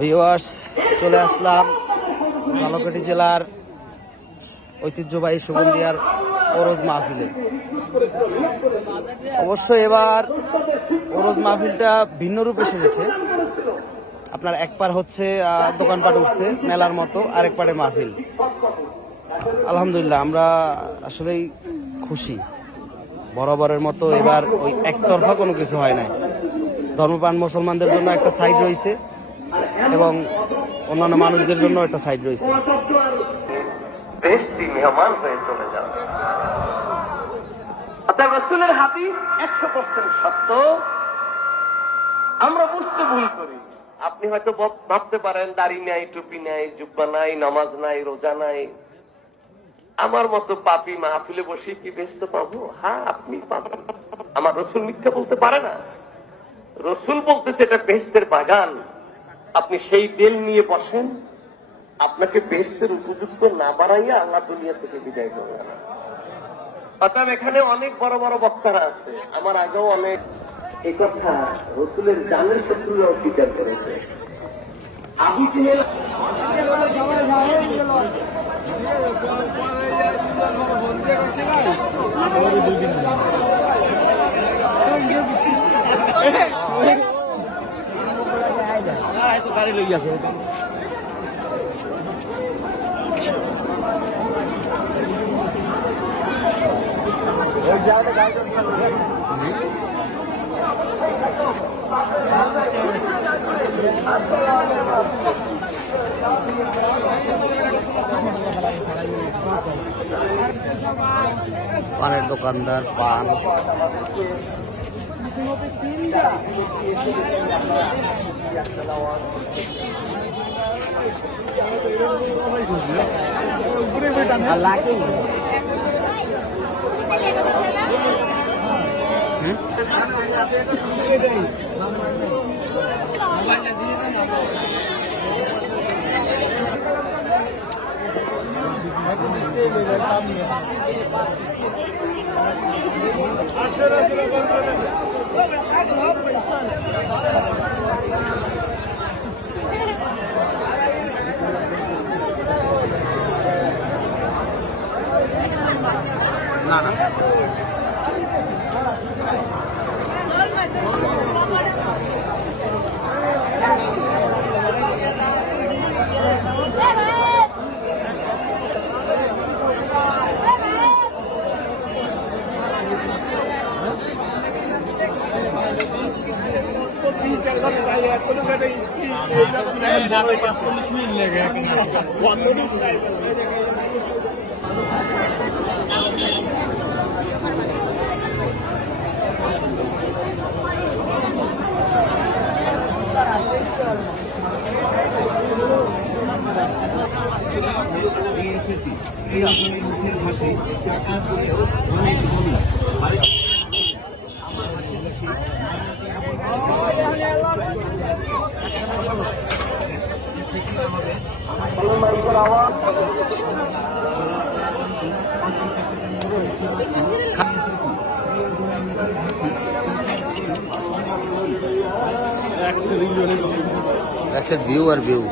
Viewers, চলে আসলাম ঝালকাঠি জেলার ঐতিহ্যবাহী সুগন্ধিয়ার ওরজ মাহফিলে। অবশ্য এবার ওরজ মাহফিলটা ভিন্ন রূপে সেজেছে। আপনার এক পার হচ্ছে দোকানপাট উঠছে মেলার মতো, আরেক পারে মাহফিল। আলহামদুলিল্লাহ, আমরা আসলেই খুশি। বরাবরের মতো এবার ওই একতরফা কোনো কিছু হয় নাই। ধর্মপ্রাণ মুসলমানদের জন্য একটা সাইড রয়েছে এবং অন্যান্য মানুষদের জন্য একটা সাইড রয়েছে। বেহেশতি মেহমান হয়ে চলে যান। অর্থাৎ রাসূলের হাদিস 100% সত্য। আমরা বুঝতে ভুল করি। আপনি হয়তো ভাবতে পারেন দাড়ি নাই, টুপি নাই, জুব্বা নাই, নামাজ নাই, রোজা নাই, আমার মতো পাপী মাহফিলে বসে কি বেহেশত পাবো? হ্যাঁ, আপনি পাবেন। আমার রাসূল মিথ্যা বলতে পারে না। রাসূল বলতেছে এটা বেহেশতের বাগান। আপনি সেই দিল নিয়ে বসেন, আপনাকে বেহেশতের উপযুক্ত না বাড়াইয়া আল্লাহ দুনিয়া থেকে বিদায় করবে না। অর্থাৎ এখানে অনেক বড় বড় বক্তারা আছে, আমার আগেও অনেক এই কথা রাসূলের জানের শত্রুরাও স্বীকার করেছে। আবু জেহেল গাড়ি লই আছে। পানের দোকানদার পান না না ভিউ আর ভিউ।